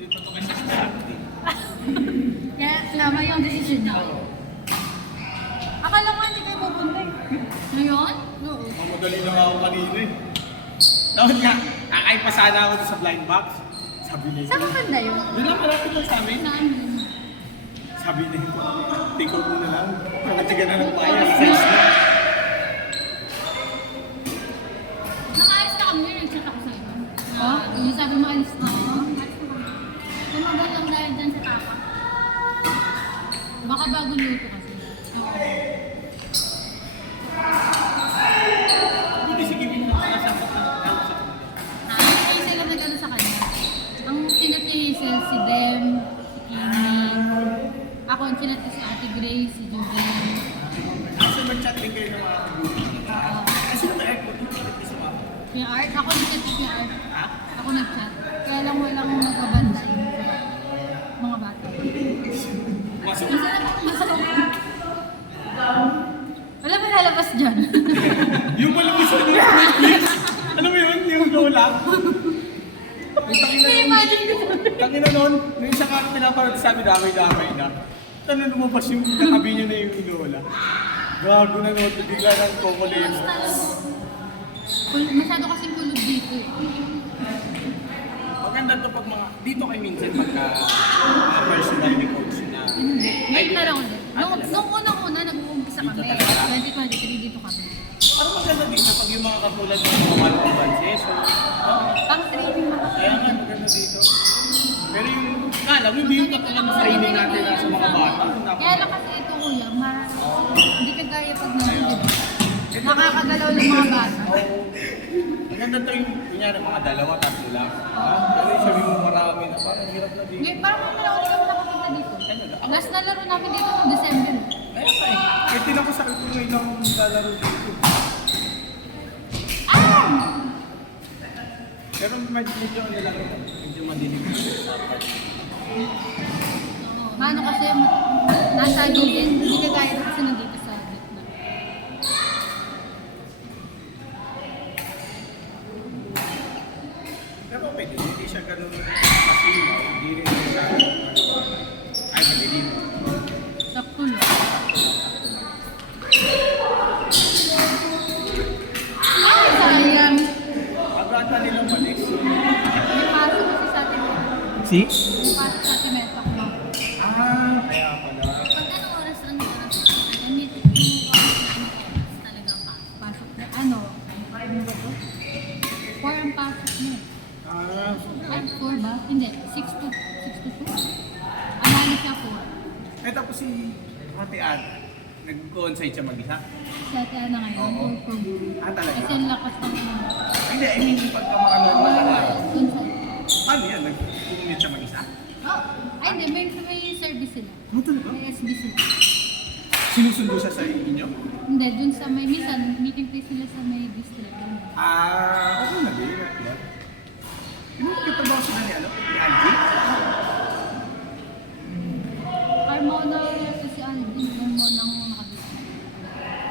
ulit pa ito kasi Saturday. Kaya tama yung decision niya. Akala ko hindi kayo pupunta eh. Ngayon? Oo. Mamadali na nga ako kanina eh. Noon nga, akay pa sana ako sa blind box. Sabi na Saan ka banda yun? doon lang, malapit lang sa amin. Namin. Sabi na yun, take out mo na lang. Nakatiga na ng paya, sense na. Nakaayos na kami, nag-chat ako sa'yo. Oo? Yung sabi mo, alis na ako. Tumagal lang dahil dyan sa tapa. Baka bago luto kasi. Buti sige mo na pala sa Hazel ang nag-ano sa kanya. Ang chinat niya Hazel, si Dem, si Kimi. Ako ang chinat ko si Ate Grace, si Juven. Kasi mag-chat din kayo ng mga kagulit. Oo. Kasi nung air ko, dito sa mga. Yung art, ako nag-chat ko yung art. Ha? Ako nag-chat. Kaya lang walang nagbabantay sa mga bata. Masok. Wala ba lalabas dyan? Yung malabas na yung Netflix. Alam mo yun? Yung lola. I-imagine ko. Tangina nun, yung isang araw pinapanood sa amin, damay-damay na. Ano lumabas yung katabi niyo na yung lola. Gago na nun, bigla ng kokolino. Masyado kasing kulog dito eh. Maganda to pag mga, dito kayo minsan pagka mga personal ni coach na. Hindi. Ngayon na lang ulit. Nung talaga? unang-una, nag-uumpisa kami. Dito talaga? 2023 dito kami. Parang maganda dito pag yung mga katulad ng mga one-on-one session. Pang training na kami. Kaya nga maganda dito. Pero yung, alam mo, hindi yung katulad ng training natin na sa mga bata. Kaya lang kasi ito kuya, hindi ka gaya pag nandito. Nakakagalaw ng mga bata. Maganda to yung, kunyari, mga dalawa, tatlo lang. Pero yung sabi mo marami na, parang hirap na dito. Ngayon, parang may malawag kami nakakita dito. Talaga. Last na laro namin dito noong December. Kaya pa eh. Kaya tinan ko sa akin kung ngayon lang ako maglalaro dito. Pero medyo ano lang ito. Medyo madilim sa dapat. Paano kasi nasa gilid, hindi ka gaya na kasi nandito sa gitna. Pero pwede, hindi siya ganun masilaw. Hindi rin siya ay madilim. Sakto lang. Ay, sayang. Agata nilang malis. May pasok kasi sa atin. Si? May pasok sa atin, may takbo. Kaya pala. Pag anong oras ang meet yung talaga pasok na ano ba to? 4 ang pasok mo. Ay, 4 ba? Hindi, 6 to 2. Amali siya 4. Eh tapos si Ate Ann, nag-onsite siya mag-isa? Si Ate Ana ngayon, Oo. for Talaga? kasi ang lakas ng Hindi, I mean pagka mga normal na araw. dun sa... Paano yan? Nag-commute siya mag-isa? Oh, ay hindi, may service sila. Ano talaga? May SB sila. Sinusundo siya sa inyo? Hindi, dun sa may minsan, meeting place nila sa may district. Okay na din. Kita ba sila ni ano? Ni Angie? Carmona ito si Alvin, Carmona ang nakabisa.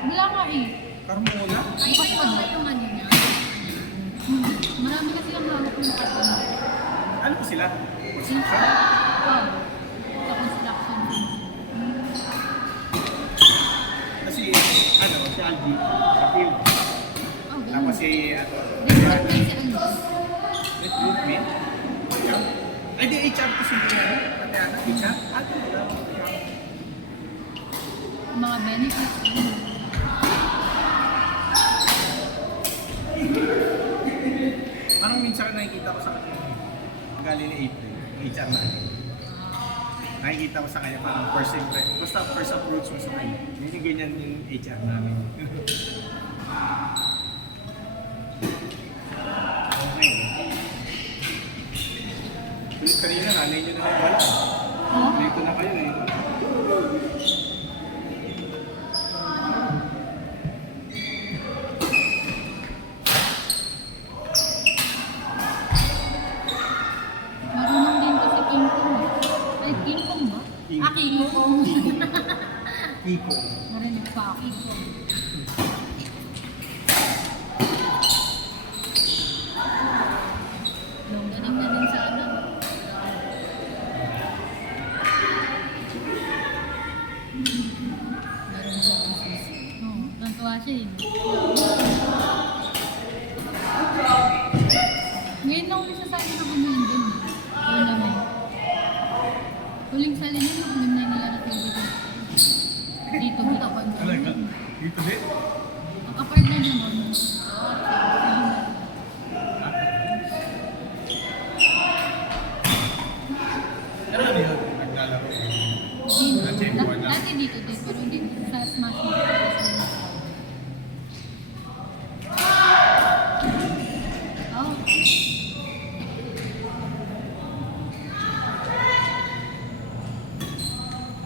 Wala nga eh. Carmona? Ay, pa yung ano niya. Marami kasi ang hawak ng Carmona. Ano po sila? Construction? Oh, sa construction. Kasi ano, si Angie, sa field. Oh, Tapos ganun. si ano, Recruitment si Alvin. recruitment. Ay, di HR ko si ano? Pati ano, HR? Talaga. Mga benefits. Parang minsan nakikita ko sa kanya, galing ni April, HR na. Nakikita ko sa kanya parang first impression, basta first approach mo sa kanya. Yun yung ganyan yung HR namin. Okay. Tulit kanina, nanay nyo na rin wala. Oh? Dito na kayo eh. Marunong din kasi King Kong. Ay, King Kong ba? King. Ah, King Kong. Kiko. Marinig pa ako. King Kong. Galing na din sa ano. Uling sa linya, uling na nila na TV ko. Dito, dito pa. Talaga? Dito din? Ang kapartner naman. Ano na yun? Naglalaro. Dati dito din, pero hindi sa Smash Bros.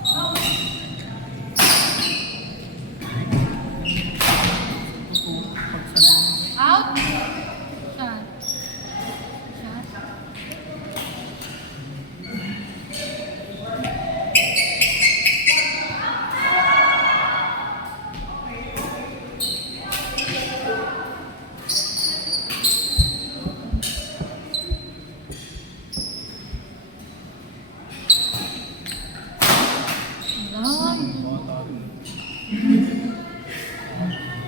Oh. Out. Shot. Shot. Ay.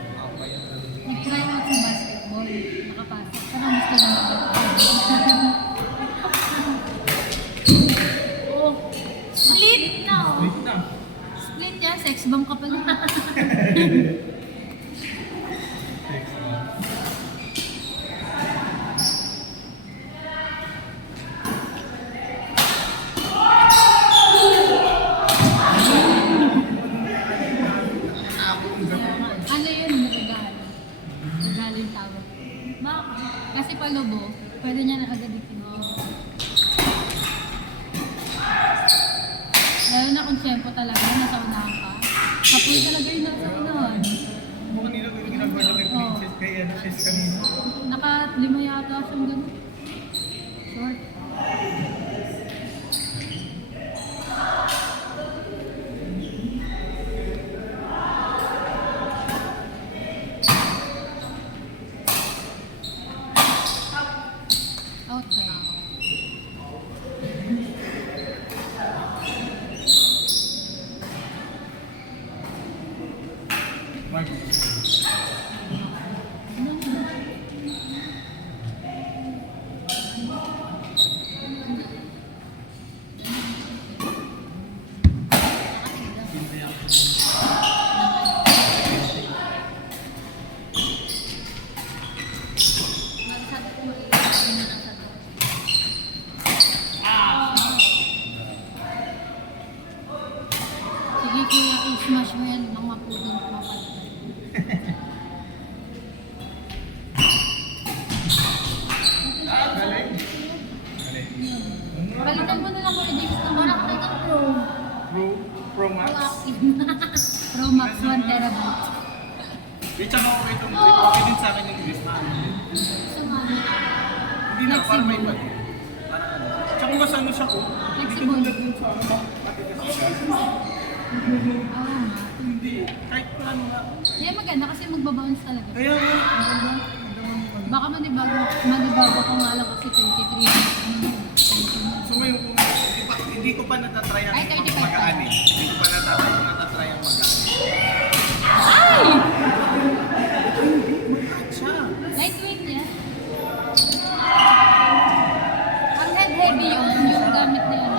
Nag-try out sa basketball. Nakapasok. Parang gusto na Oh. Split na. Wait na. Split yan. Sex bomb ka pala. Ano yun? Regalo. Regalo yung tawag. Bakit? Kasi palubo, pwede niya na agad itinigil. Lalo na kung tiyempo talaga, nasa unahan ka. Kapoy talaga yung nasa unahan. Mukha nila yung ginagawa niya kay Princess, kay ano, sis kanina. Naka-lima yata siyang ganun. Short. Outside. Mark. Sige kuya, i-smash mo yan ng mapudong mapal. Ah, galing. Galing. Palitan mo na lang kuya James ng parang ito Pro. Pro Max. Pro Max 1 terabyte. Wait, tsaka okay itong trip. Okay din sa akin yung wristband. So ano? Hindi na, parang may bad. Parang ano. Tsaka kung ano siya ko, hindi Flexible. tulad dun sa ano, matigas siya. Ah. Hindi. Kahit ano nga. Hindi maganda kasi magbabounce talaga. Kaya nga, ang ganda. Ang ganda. Baka manibago ko nga lang kasi 33 So ngayon kung hindi ko pa natatry ang Ay, 35 magaan eh. Hindi ko pa natatry ang magaan. Ay! Magaan siya. Lightweight yan. Ang head heavy yung gamit na yan.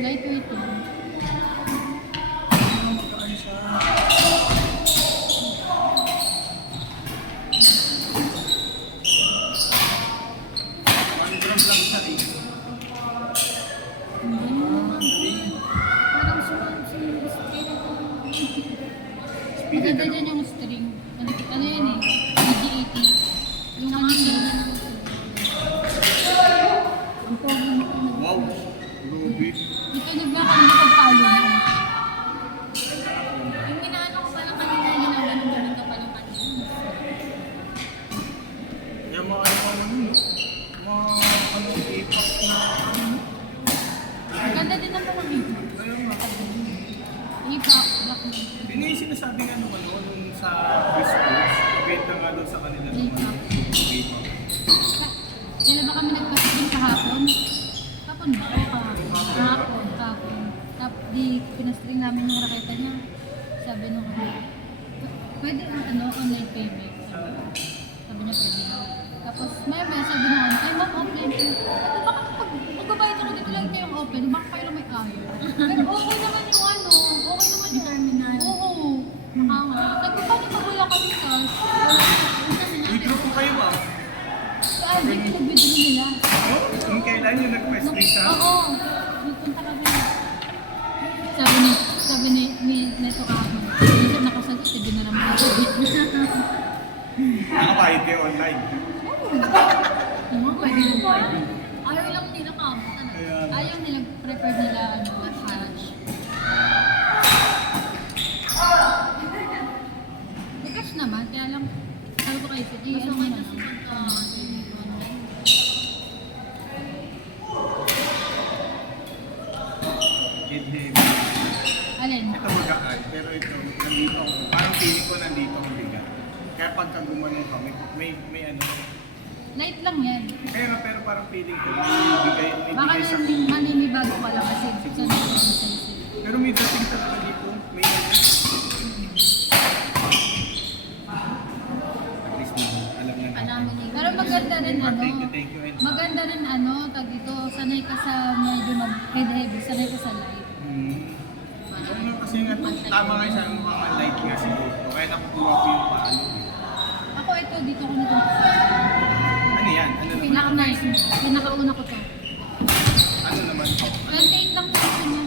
Lightweight yan. Magaan siya. One gram lang siya eh. Parang sumunod sa maganda dyan yung string. Ano yan eh? BG80. Yung ano yun. Ang pogi mo ko nag- Wow. Ruby. Ito naglakad mo pagpalo mo. Yung ginaano ko pala kanina, ginaganon-ganon ka pala kanina. Yung mga ano, ipak na ano. Ang ganda din naman ang ipak. Kaya nga. Ipak, black na. Yun yung sinasabi nga nung ano, nung sa Swiss Sports. Wait na nga doon sa kanila nung ano. Wait. Kailan ba kami nagpa-stream kahapon? Kahapon ba? O kahapon? Kahapon. Tapos di pinastring namin yung raketa niya. Sabi nung pwede ang ano, online payment. Sabi niya pwede. Tapos Tapos may sabi naman, ay ma'am, offline po. At baka magbabayad ako dito lang kayong open, baka kayo lang may ayaw. Pero okay naman yung ano, okay naman yung terminal. Oo. Sabi ko, paano pag wala kami cash? Withdraw po kayo ma'am. Si Alvin, pinag-withdraw nila. Oh, kung kailan yung nag-question ka? Oo. Nagpunta kami. Sabi ni Neto kahapon, hindi siya nakasagot, hindi na naman ako. Nakabayad kayo online. Oo, pwede mo pa. Ayaw lang nila kamutan. Ayan. Ayaw nila, prefer nila ano, cash. May cash naman, kaya lang, sabi ko kayo, sige, ano mo na. Get him. Alin? Ito magaan, pero ito, nandito ako. Parang feeling ko nandito ang bigat. Kaya pagka gumanong ka, may ano. Light lang yan. Kaya nga, pero parang feeling ko, may Baka bigay sa... naninibago ka lang kasi sanay ka sa size. Pero may dating talaga dito. May ano. At least alam na natin. Pero maganda rin ano, Thank you. And maganda rin ano, tag ito, sanay ka sa medyo mag-head-heavy, sanay ka sa light. Ano kasi nga, tama nga siya, mukhang light nga siguro. Kaya nakukuha ko yung paalo. Ako ito, dito ko nito. Ano yan? Ano naman? Pinaka-nice, pinakauna ko to. Ano naman? 28 lang po yun.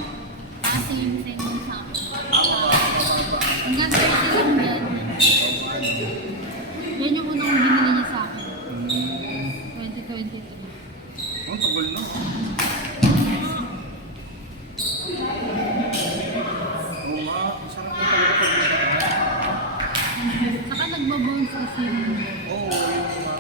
Kasi yung send mo sa akin. Hanggang 30 lang yan. Yan yung unang binili niya sa akin. 2023. Ang tagal no? Oo nga, sarap na talaga pag Saka nagbabounce kasi. Oo, yun nga.